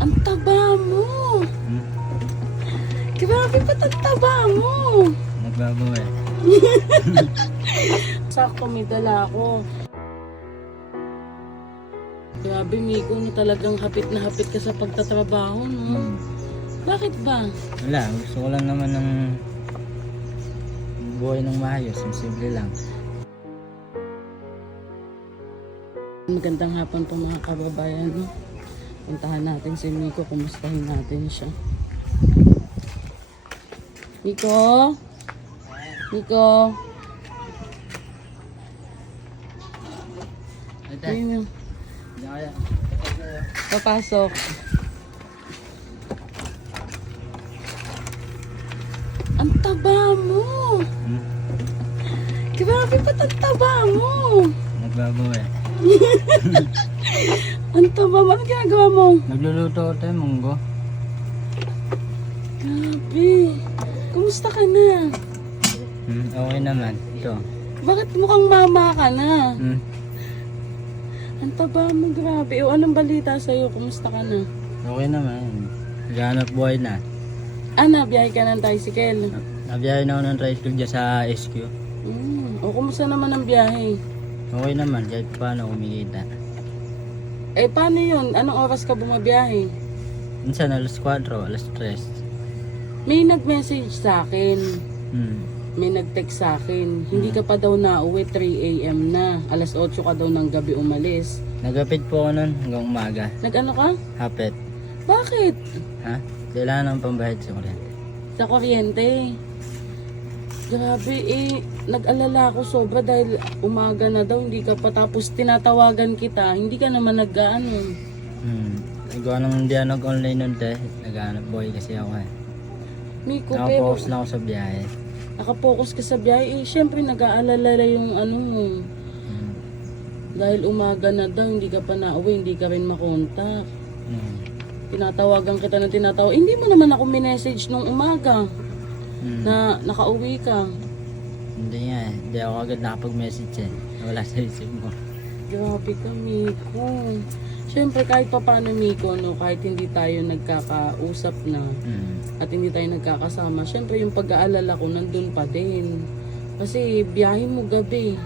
Ang taba mo. Hmm? Grabe ba't ang taba mo? Nagbago eh. Sakto may dala ako. Grabe, Miko, na talagang hapit na hapit ka sa pagtatrabaho, no? Hmm. Bakit ba? Wala, gusto ko lang naman ng buhay ng maayos. Simple lang. Magandang hapon po mga kababayan. no? Puntahan natin si Miko, kumustahin natin siya. Miko? Miko? Ayun, kaya. papasok. Ang taba mo! Hmm? Grabe ba't ang taba mo? Nagbago eh. Taba mo? Ano ginagawa mo? Nagluluto tayo, munggo. Grabe. Kumusta ka na? Hmm, okay naman. Ito. Bakit mukhang mama ka na? Hmm. Ang taba mo, grabe. O, anong balita sa'yo? Kumusta ka na? Okay naman. Naghanap buhay na. Ana, biyahe ka ng tricycle. Nabiyahe na ako ng tricycle dyan sa SQ. Mm. O, kumusta naman ang biyahe? Okay naman, kahit paano kumikita. Eh, paano yun? Anong oras ka bumabiyahe? Minsan alas 4, alas 3. May nag-message sa akin. Hmm. May nag-text sa akin. Hindi ka pa daw nauwi 3 a.m. na. Alas 8 ka daw ng gabi umalis. Nagapit po ako nun hanggang umaga. Nag-ano ka? Hapit. Bakit? Ha? Kailangan ng pambahid sa kuryente. Sa kuryente. Grabe eh, nag-alala ako sobra dahil umaga na daw, hindi ka pa tapos tinatawagan kita, hindi ka naman nag-ano. Hmm. Ikaw nang hindi ako nag-online nun, te. Naghanap buhay kasi ako eh. Miko, pero Nakapokus lang ako sa biyahe. nakapokus ka sa biyahe, eh, syempre nag-aalala yung ano mo. Hmm. Dahil umaga na daw, hindi ka pa nauwi, hindi ka rin makontak. Hmm. Tinatawagan kita ng tinatawag. Hindi mo naman ako minessage nung umaga Hmm. na nakauwi ka. Hindi nga eh. Hindi ako agad nakapag-message eh. Wala sa isip mo. Grabe ka, Miko. Siyempre, kahit pa paano, Miko, no, kahit hindi tayo nagkakausap na, Hmm. at hindi tayo nagkakasama, syempre yung pag-aalala ko nandun pa din. Kasi biyahe mo gabi.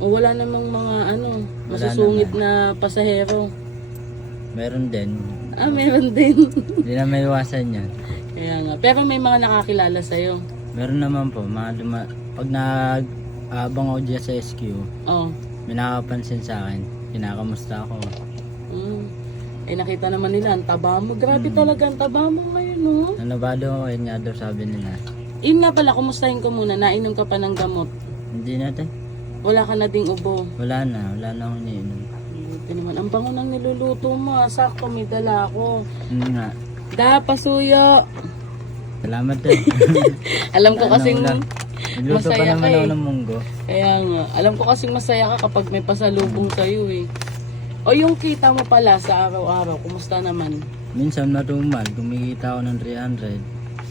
O wala namang mga ano, masusungit na pasahero. Meron din. Ah, meron din. Hindi na may iwasan yan. Kaya nga. Pero may mga nakakilala sa'yo. Meron naman po. Mga duma- pag nag-abang ako dyan sa SQ, Oh. may nakakapansin sa akin. Kinakamusta ako. Mm. Eh nakita naman nila, ang taba mo. Grabe Mm. talaga ang taba mo ngayon, no? Nanabado ako, yun nga daw sabi nila. Yun nga pala, kumustahin ko muna. Nainom ka pa ng gamot. Hindi natin. Wala ka na ding ubo. Wala na. Wala na akong iniinom. Buti naman. Ang bango ng niluluto mo. ah. Sakto, may dala ako. Hindi nga. Da, pasuyo. Salamat din. Alam ko kasing... pa masaya naman ka ako eh. ng munggo. Kaya nga. Alam ko kasing masaya ka kapag may pasalubong sa'yo eh. O yung kita mo pala sa araw-araw, kumusta naman? Minsan matumal. Kumikita ako ng 300.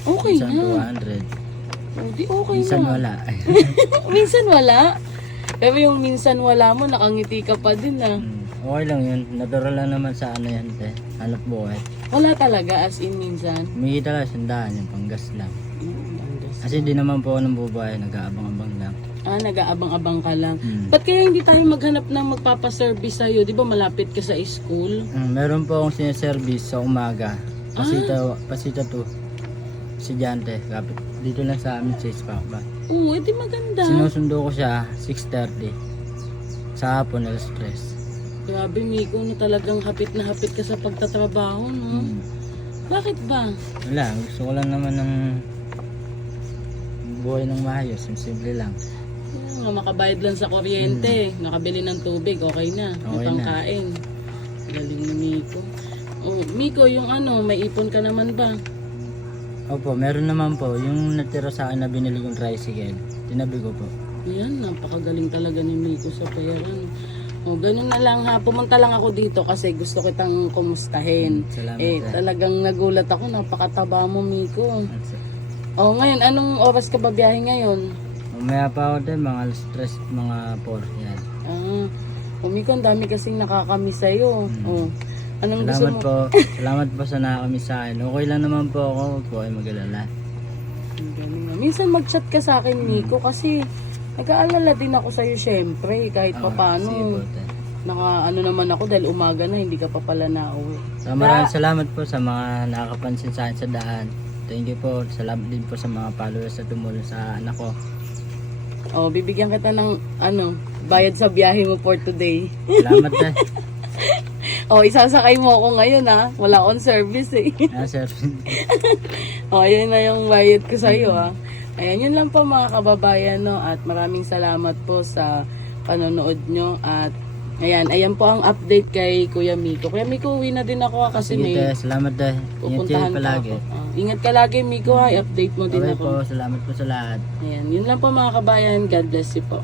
Okay Minsan na. 200. O, di okay Minsan na. wala. minsan wala. Pero yung minsan wala mo, nakangiti ka pa din ah. Hmm. Okay lang yun. Natural lang naman sa ano yan, te. Hanap buhay. Wala talaga as in minsan. Kumikita lang sandaan yung panggas lang. Mm. Kasi di naman po ako ng bubuhay. Nag-aabang-abang lang. Ah, nag-aabang-abang ka lang. Hmm. Ba't kaya hindi tayo maghanap ng magpapaservice sa'yo? Di ba malapit ka sa school? Hmm, meron po akong sinaservice sa umaga. Pasita, pasita to. Estudyante. Kapit. Dito lang sa amin sa Ispakba. Oo, edi maganda. Sinusundo ko siya 6.30. Sa hapon, alas 3. Grabe, Miko, na talagang hapit na hapit ka sa pagtatrabaho, no? Hmm. Bakit ba? Wala, gusto ko lang naman ng buhay ng maayos. Simple lang. Nga, makabayad lang sa kuryente, nakabili ng tubig, okay na. May Hmm. Okay na. pangkain. Galing ni Miko. Oh, Miko, yung ano, may ipon ka naman ba? Opo, meron naman po. Yung natira sa akin na binili kong tricycle. Tinabi ko po. Yan, napakagaling talaga ni Miko sa pera. O, ganun na lang ha. Pumunta lang ako dito kasi gusto kitang kumustahin. Salamat. Eh, eh. talagang nagulat ako. Napakataba mo, Miko. O, ngayon, anong oras ka ba biyahe ngayon? Umaya pa ako din, mga alas 3, mga 4. Yan. Ah, o, Miko, ang dami kasing nakakamiss sa'yo. Mm. O, Anong gusto Salamat mo? po. Salamat po sa nakakami sa akin. Okay lang naman po ako. Huwag po kayo mag-alala. Ang galing nga. Minsan mag-chat ka sa akin, Nico, kasi nag-aalala din ako sa'yo, syempre, kahit Ah, sige po, te. Naka, ano naman ako, dahil umaga na, hindi ka pa pala nauwi. So, maraming salamat po sa mga nakakapansin sa akin sa daan. Thank you po. Salamat din po sa mga followers na tumulong sa anak ko. Oh, bibigyan kita ng, ano, bayad sa biyahe mo for today. Salamat te. Oh, isasakay mo ako ngayon, ha? Wala akong service, eh. Ah, sir. Oh, ayan na yung bayad ko sa iyo, ha. Ayan, yun lang po mga kababayan, no. At maraming salamat po sa panonood nyo. At ayan, ayan po ang update kay Kuya Miko. Kuya Miko, uwi na din ako, ha, kasi Sige may te. Salamat kayo pupuntahan pa palagi. ako. Ah, ingat ka lagi, Miko, ha. I-update mo din Okay ako. po. Salamat po sa lahat. Ayan, yun lang po mga kabayan. God bless you po.